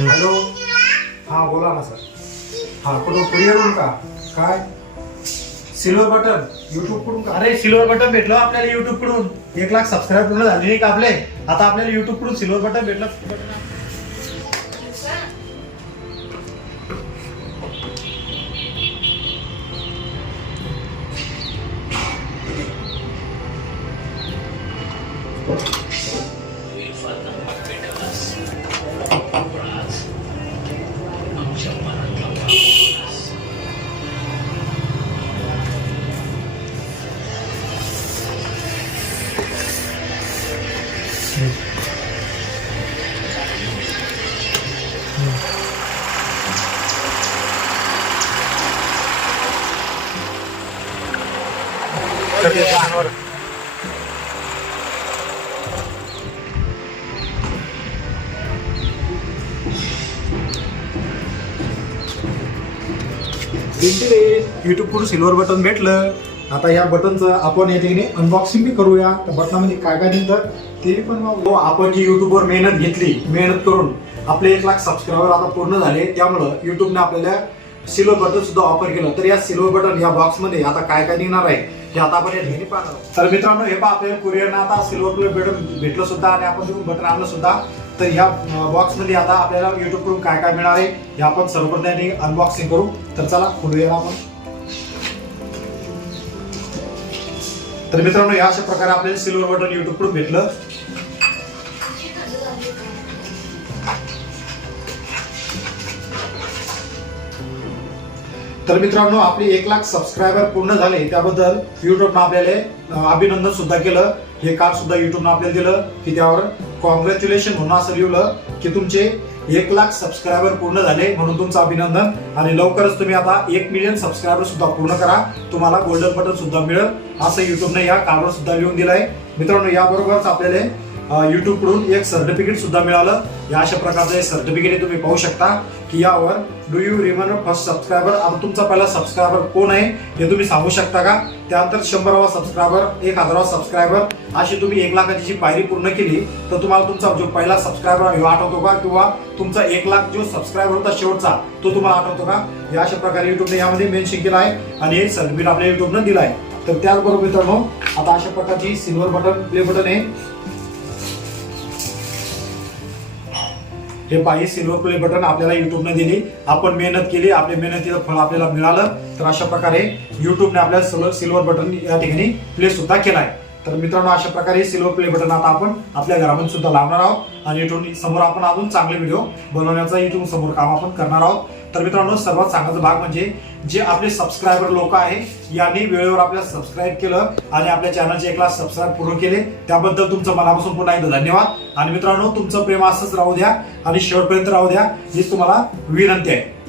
Hello? हा बोला ना सर. हा कुठून कुरिअरवरून का? काय? सिल्वर बटन युट्यूबकडून का? अरे सिल्वर बटन भेटलं आपल्याला युट्यूबकडून. एक लाख सबस्क्राईब पूर्ण झाले नाही का आपले? आता आपल्याला युट्यूबकडून सिल्वर बटन भेटलं. युट्यूबकडून सिल्वर बटन भेटलं. आता या बटनचं आपण या ठिकाणी अनबॉक्सिंग बी करूया. त्या बटनामध्ये काय काय दिलं ते पण बघू. हो, आपण जी युट्यूबवर मेहनत घेतली मेहनत करून आपले एक लाख सबस्क्रायबर आता पूर्ण झाले. त्यामुळं युट्यूबने आपल्याला सिल्वर बटन सुद्धा ऑफर केलं. तर या सिल्वर बटन या बॉक्समध्ये आता काय काय निघणार आहे हे आता आपण तर मित्रांनो हे पहा आपल्याला कुरिअरनं आता सिल्वर भेटून भेटलं सुद्धा आणि आपण तिकडून बटन आणलं सुद्धा. तर या बॉक्समध्ये आता आपल्याला युट्यूबकडून काय काय मिळणार आहे हे आपण सर्वप्रथम अनबॉक्सिंग करू. तर चला खोलूया आपण. तर मित्रांनो या अशा प्रकारे आपल्याला सिल्वर बटन युट्यूबकडून भेटलं. तर मित्रांनो आपले एक लाख सबस्क्रायबर पूर्ण झाले. त्याबद्दल युट्यूबनं आपल्याला अभिनंदन सुद्धा केलं. हे कार्ड सुद्धा युट्यूबनं आपल्याला दिलं की त्यावर कॉंग्रॅच्युलेशन म्हणून असं लिहिलं की तुमचे एक लाख सबस्क्रायबर पूर्ण झाले म्हणून तुमचं अभिनंदन. आणि लवकरच तुम्ही आता एक मिलियन सबस्क्रायबर सुद्धा पूर्ण करा. तुम्हाला गोल्डन बटन सुद्धा मिळेल. असं युट्यूबनं या कार्डवर सुद्धा लिहून दिलंय. मित्रांनो याबरोबरच आपल्याला युट्यूबकडून एक सर्टिफिकेट सुद्धा मिळालं. या अशा प्रकारचं सर्टिफिकेट तुम्ही पाहू शकता की यावर do you remember first subscriber आता तुमचा पहिला सबस्क्रायबर कोण आहे हे तुम्ही सांगू शकता का? त्यानंतर शंभरावा सबस्क्रायबर एक हजारावा सबस्क्रायबर अशी तुम्ही एक लाखाची जी पायरी पूर्ण केली तर तुम्हाला तुमचा जो पहिला सबस्क्रायबर आहे आठवतो का? किंवा तुमचा एक लाख जो सबस्क्रायबर होता शेवटचा तो तुम्हाला आठवतो का? या अशा प्रकारे युट्यूबने यामध्ये मेन्शन केला आहे आणि हे सर्टिफिकेट आपल्या युट्यूबनं दिलं आहे. तर त्याचबरोबर मित्रांनो आता अशा प्रकारची सिल्वर बटन प्ले बटन आहे. हे पाहिजे सिल्वर प्ले बटन आपल्याला युट्यूबने दिली. आपण मेहनत केली आपल्या मेहनतीचं फळ आपल्याला मिळालं. तर अशा प्रकारे युट्यूबने आपल्याला सिल्वर बटन या ठिकाणी प्ले सुद्धा केलाय. तर मित्रांनो अशा प्रकारे सिल्वर प्ले बटन आता आपण आपल्या घरामध्ये सुद्धा लावणार आहोत. आणि युट्यूब समोर आपण अजून चांगले व्हिडिओ बनवण्याचा युट्यूब समोर काम आपण करणार आहोत. तर मित्रांनो सर्वात सांगायचा भाग म्हणजे जे आपले सबस्क्रायबर लोक आहे यांनी वेळेवर आपल्या सबस्क्राईब केलं आणि आपल्या चॅनलचे एक लाख सबस्क्राईब पूर्ण केले त्याबद्दल तुमचं मनापासून पुन्हा एकदा धन्यवाद. आणि मित्रांनो तुमचं प्रेम असंच राहू द्या आणि शेवटपर्यंत राहू द्या हीच तुम्हाला विनंती आहे.